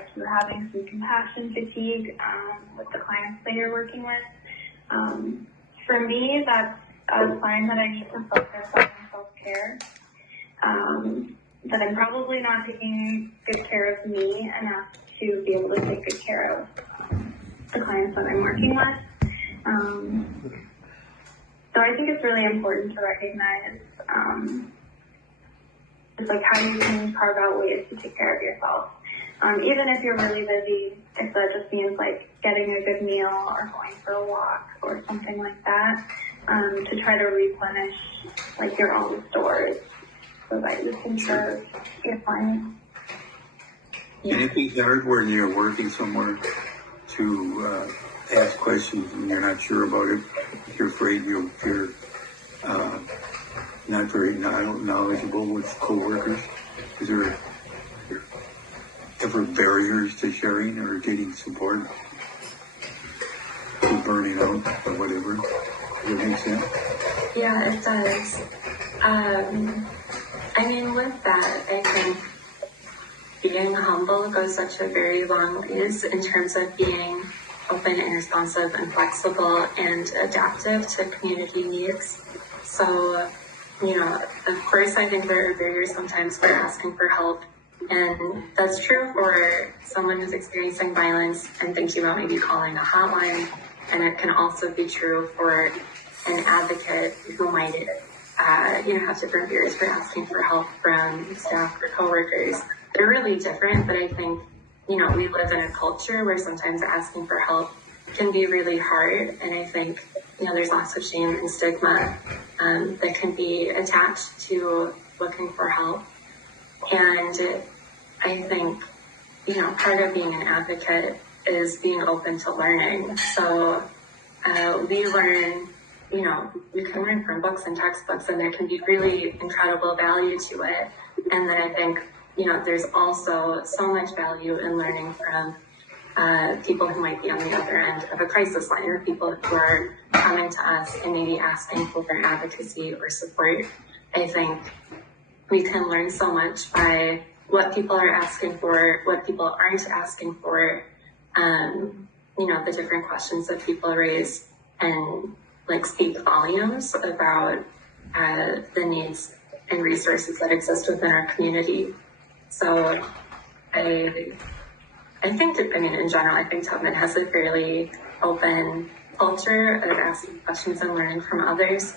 like you're having some compassion fatigue with the clients that you're working with. For me, that's a sign that I need to focus on self-care, that I'm probably not taking good care of me enough to be able to take good care of the clients that I'm working with. So I think it's really important to recognize just like how you can carve out ways to take care of yourself. Even if you're really busy, if that just means like getting a good meal or going for a walk or something like that, to try to replenish like your own stores so that you can serve your clients. Can it be hard when you're working somewhere to ask questions and you're not sure about it? You're afraid you're not very knowledgeable with coworkers. Is there ever barriers to sharing or getting support, or burning out or whatever? Does that make sense? Yeah, it does. I mean, with that, I think being humble goes such a very long ways in terms of being open and responsive and flexible and adaptive to community needs. So, you know, of course, I think there are barriers sometimes for asking for help. And that's true for someone who's experiencing violence and thinking about maybe calling a hotline. And it can also be true for an advocate who might, have different barriers for asking for help from staff or coworkers. They're really different, but I think, we live in a culture where sometimes asking for help can be really hard. And I think, there's lots of shame and stigma that can be attached to looking for help. And I think, part of being an advocate is being open to learning. So we learn, we can learn from books and textbooks, and there can be really incredible value to it. And then I think, there's also so much value in learning from people who might be on the other end of a crisis line, or people who are coming to us and maybe asking for advocacy or support. I think we can learn so much by what people are asking for, what people aren't asking for, the different questions that people raise, and speak volumes about the needs and resources that exist within our community. So I think that, in general, I think Tubman has a fairly open culture of asking questions and learning from others.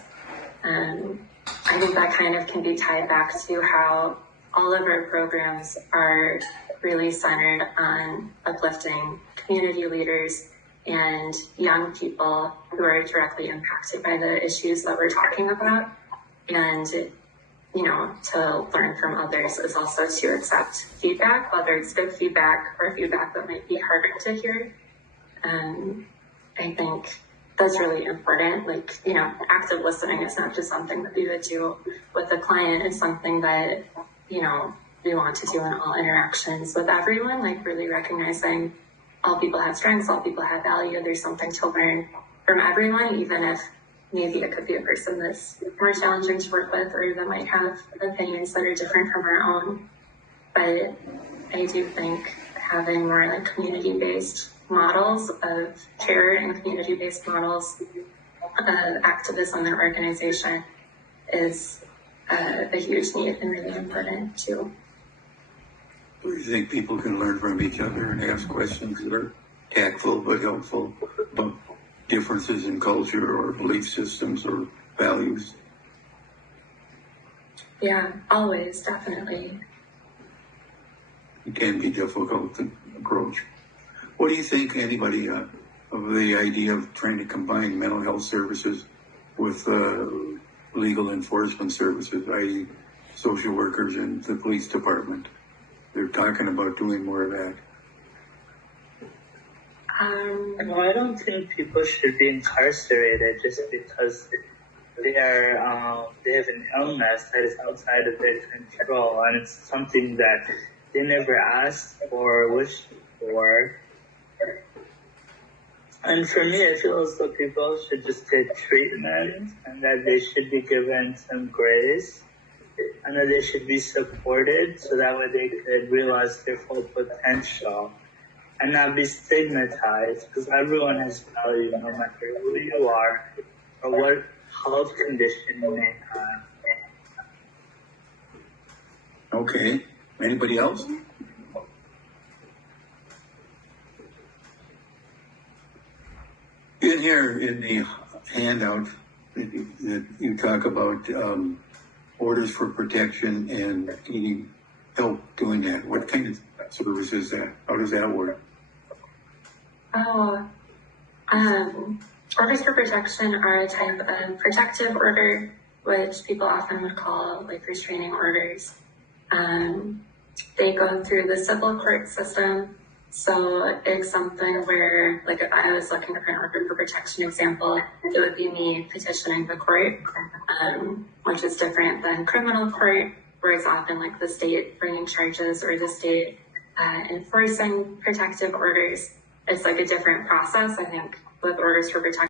I think that kind of can be tied back to how all of our programs are really centered on uplifting community leaders and young people who are directly impacted by the issues that we're talking about. And, to learn from others is also to accept feedback, whether it's good feedback or feedback that might be harder to hear. I think that's really important. Active listening is not just something that we would do with the client. It's something that, we want to do in all interactions with everyone, really recognizing all people have strengths, all people have value. There's something to learn from everyone, even if maybe it could be a person that's more challenging to work with, or that might have opinions that are different from our own. But I do think having more community-based models of care and community-based models of activism and organization is a huge need and really important too. Do you think people can learn from each other and ask questions that are tactful but helpful about differences in culture or belief systems or values? Yeah, always, definitely. It can be difficult to approach. What do you think, anybody, of the idea of trying to combine mental health services with legal enforcement services, i.e. social workers and the police department? They're talking about doing more of that. No, I don't think people should be incarcerated just because they have an illness that is outside of their control, and it's something that they never asked or wished for. And for me, I feel as though people should just get treatment and that they should be given some grace. and that they should be supported so that way they could realize their full potential and not be stigmatized, because everyone has value no matter who you are or what health condition you may have. Okay. Anybody else? In here, in the handout, you talk about orders for protection and needing help doing that. What kind of service is that? How does that work? Oh, orders for protection are a type of protective order, which people often would call like restraining orders. They go through the civil court system. So it's something where, like, if I was looking for an order for protection example, it would be me petitioning the court, which is different than criminal court, where it's often like the state bringing charges or the state enforcing protective orders. It's like a different process. I think with orders for protection,